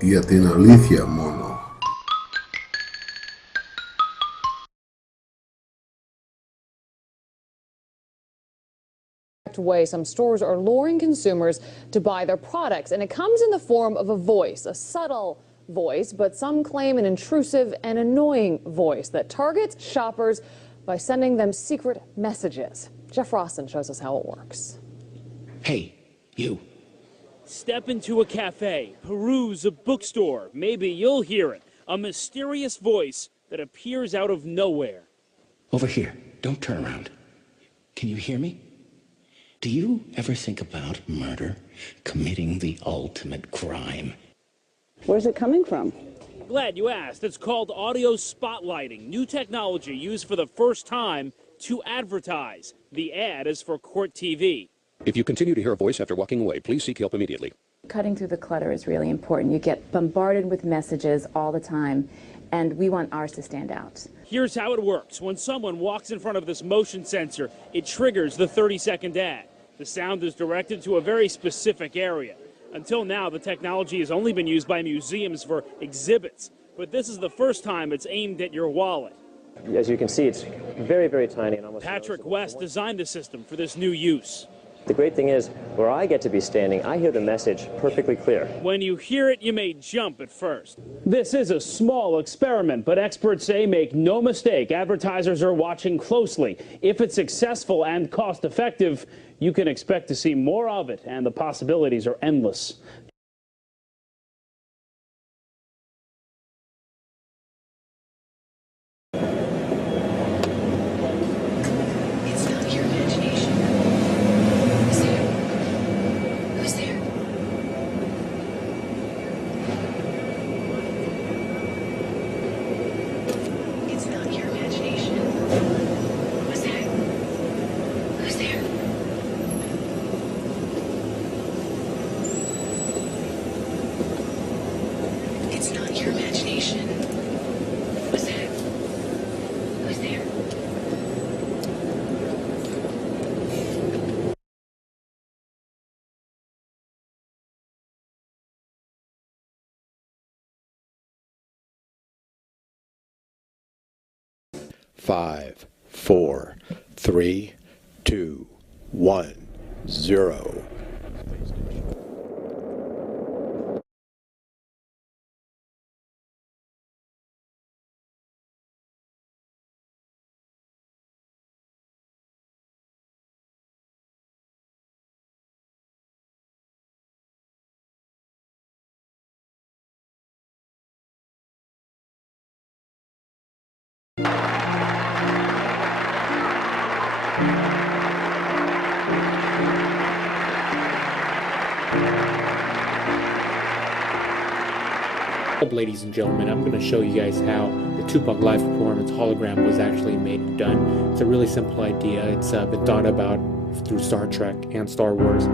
Για την αλήθεια μόνο. Way some stores are luring consumers to buy their products, and it comes in the form of a voice, a subtle voice, but some claim an intrusive and annoying voice that targets shoppers by sending them secret messages. Jeff Rossen shows us how it works. Hey, you. Step into a cafe, peruse a bookstore, maybe you'll hear it. A mysterious voice that appears out of nowhere. Over here. Don't turn around. Can you hear me? Do you ever think about murder? Committing the ultimate crime? Where's it coming from? Glad you asked. It's called audio spotlighting, new technology used for the first time to advertise. The ad is for Court TV. If you continue to hear a voice after walking away, please seek help immediately. Cutting through the clutter is really important. You get bombarded with messages all the time, and we want ours to stand out. Here's how it works. When someone walks in front of this motion sensor, it triggers the 30-second ad. The sound is directed to a very specific area. Until now, the technology has only been used by museums for exhibits, but this is the first time it's aimed at your wallet. As you can see, it's very, very tiny and almost... Patrick West designed the system for this new use. The great thing is, where I get to be standing, I hear the message perfectly clear. When you hear it, you may jump at first. This is a small experiment, but experts say make no mistake, advertisers are watching closely. If it's successful and cost-effective, you can expect to see more of it, and the possibilities are endless. Five, 4, 3, 2, 1, 0. Ladies and gentlemen, I'm going to show you guys how the Tupac live performance hologram was actually made and done. It's a really simple idea. It's been thought about through Star Trek and Star Wars.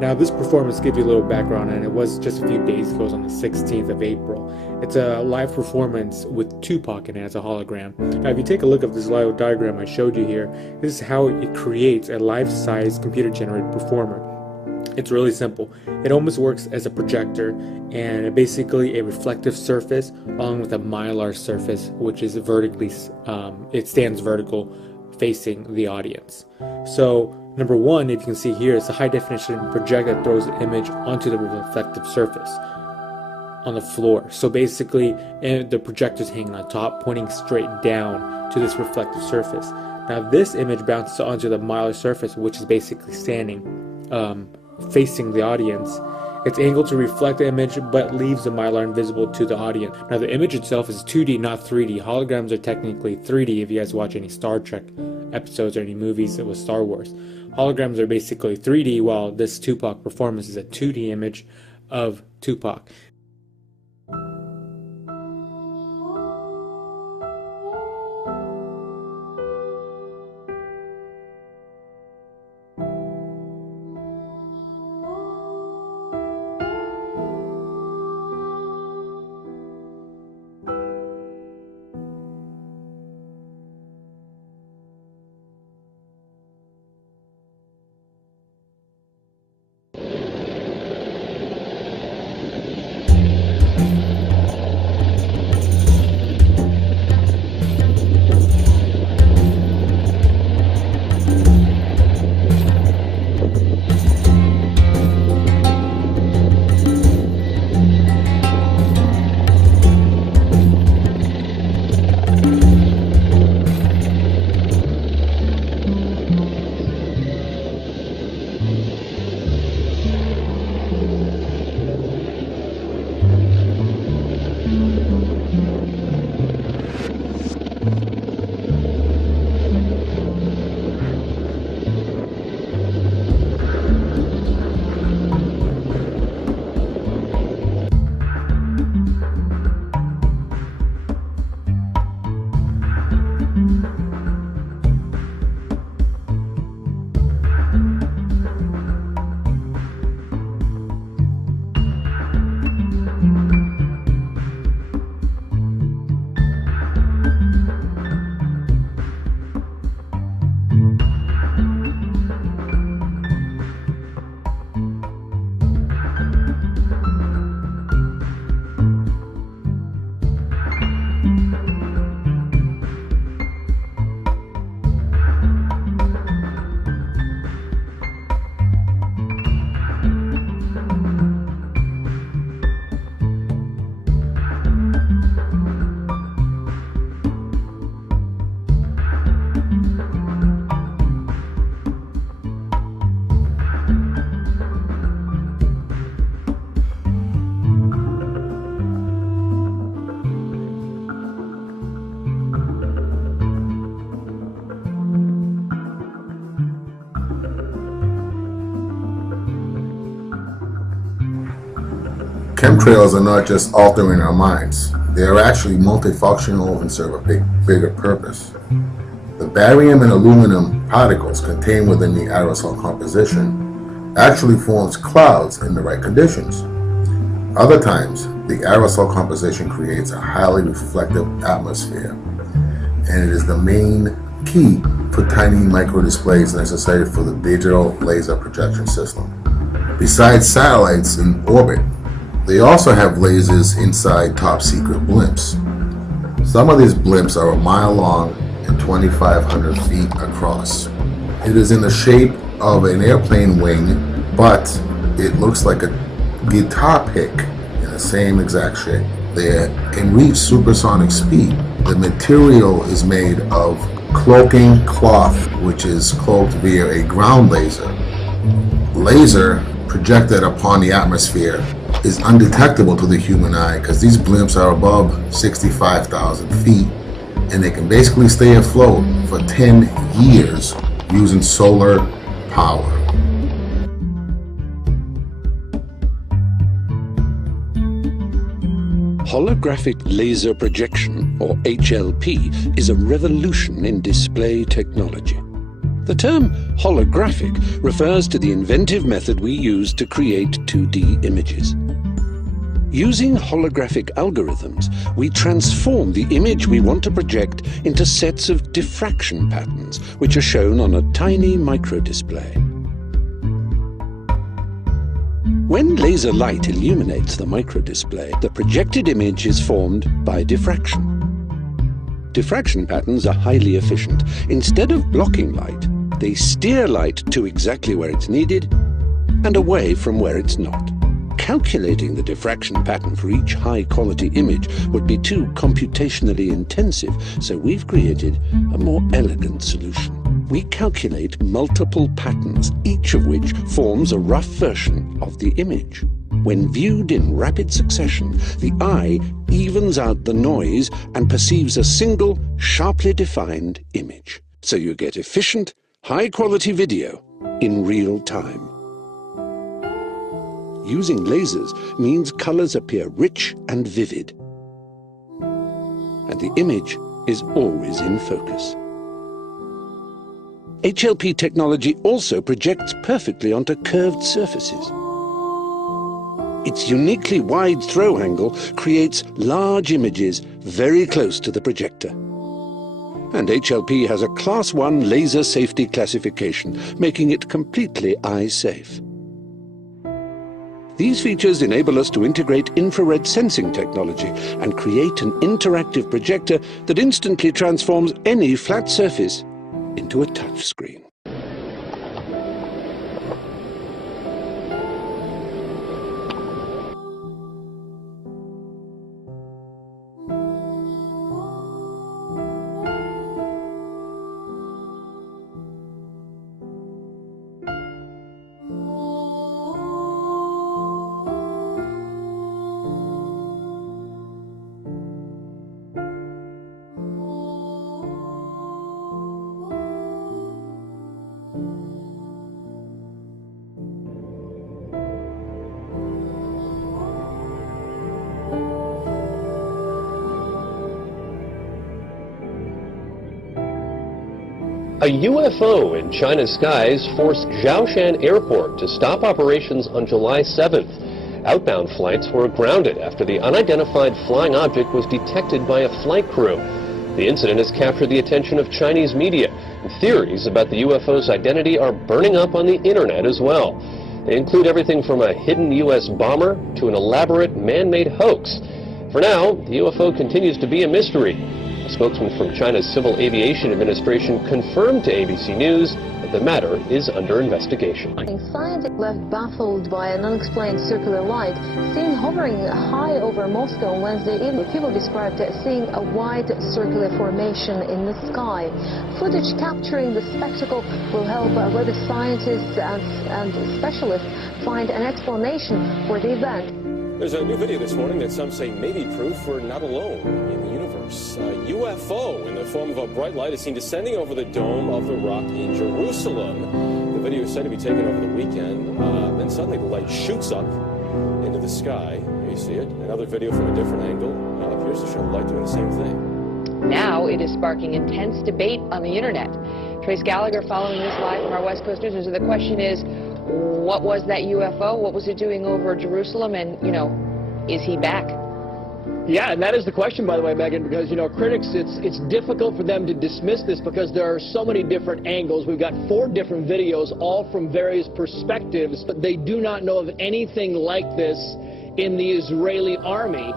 Now, this performance gives you a little background, and it was just a few days ago, on the 16th of April. It's a live performance with Tupac in it as a hologram. Now, if you take a look at this live diagram I showed you here, this is how it creates a life-size computer-generated performer. It's really simple. It almost works as a projector, and basically a reflective surface along with a mylar surface, which is vertically, it stands vertical facing the audience. So number one, if you can see here, it's a high definition projector that throws the image onto the reflective surface on the floor. So basically, the projector's hanging on top, pointing straight down to this reflective surface. Now this image bounces onto the mylar surface, which is basically standing facing the audience. It's angled to reflect the image, but leaves the mylar invisible to the audience. Now the image itself is 2D, not 3D. Holograms are technically 3D if you guys watch any Star Trek episodes or any movies with Star Wars. Holograms are basically 3D, while this Tupac performance is a 2D image of Tupac. chemtrails are not just altering our minds. They are actually multifunctional and serve a bigger purpose. The barium and aluminum particles contained within the aerosol composition actually forms clouds in the right conditions. Other times, the aerosol composition creates a highly reflective atmosphere, and it is the main key for tiny microdisplays necessary for the digital laser projection system. Besides satellites in orbit, they also have lasers inside top-secret blimps. Some of these blimps are a mile long and 2,500 feet across. It is in the shape of an airplane wing, but it looks like a guitar pick in the same exact shape. They can reach supersonic speed. The material is made of cloaking cloth, which is cloaked via a ground laser. Laser projected upon the atmosphere is undetectable to the human eye because these blimps are above 65,000 feet, and they can basically stay afloat for 10 years using solar power. Holographic laser projection, or HLP, is a revolution in display technology. The term holographic refers to the inventive method we use to create 2D images. Using holographic algorithms, we transform the image we want to project into sets of diffraction patterns, which are shown on a tiny microdisplay. When laser light illuminates the microdisplay, the projected image is formed by diffraction. Diffraction patterns are highly efficient. Instead of blocking light, they steer light to exactly where it's needed and away from where it's not. Calculating the diffraction pattern for each high-quality image would be too computationally intensive, so we've created a more elegant solution. We calculate multiple patterns, each of which forms a rough version of the image. When viewed in rapid succession, the eye evens out the noise and perceives a single, sharply defined image. So you get efficient, high-quality video in real time. Using lasers means colors appear rich and vivid, and the image is always in focus. HLP technology also projects perfectly onto curved surfaces. Its uniquely wide throw angle creates large images very close to the projector. And HLP has a Class 1 laser safety classification, making it completely eye-safe. These features enable us to integrate infrared sensing technology and create an interactive projector that instantly transforms any flat surface into a touchscreen. A UFO in China's skies forced Zhoushan Airport to stop operations on July 7th. Outbound flights were grounded after the unidentified flying object was detected by a flight crew. The incident has captured the attention of Chinese media, and theories about the UFO's identity are burning up on the internet as well. They include everything from a hidden U.S. bomber to an elaborate man-made hoax. For now, the UFO continues to be a mystery. A spokesman from China's Civil Aviation Administration confirmed to ABC News that the matter is under investigation. Scientists left baffled by an unexplained circular light seen hovering high over Moscow Wednesday evening. People described seeing a wide circular formation in the sky. Footage capturing the spectacle will help whether scientists and specialists find an explanation for the event. There's a new video this morning that some say may be proof we're not alone in the universe. A UFO in the form of a bright light is seen descending over the Dome of the Rock in Jerusalem. The video is said to be taken over the weekend. Then suddenly the light shoots up into the sky. me see it. Another video from a different angle appears to show the light doing the same thing. Now it is sparking intense debate on the internet. Trace Gallagher following this live from our West Coast News. So the question is, what was that UFO? What was it doing over Jerusalem? And, you know, is he back? Yeah, and that is the question, by the way, Megan, because, you know, critics, it's difficult for them to dismiss this because there are so many different angles. We've got 4 different videos, all from various perspectives, but they do not know of anything like this in the Israeli army.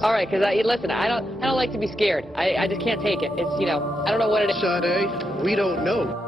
All right, because listen, I don't like to be scared. I just can't take it. It's, you know, I don't know what it is. Sade, we don't know.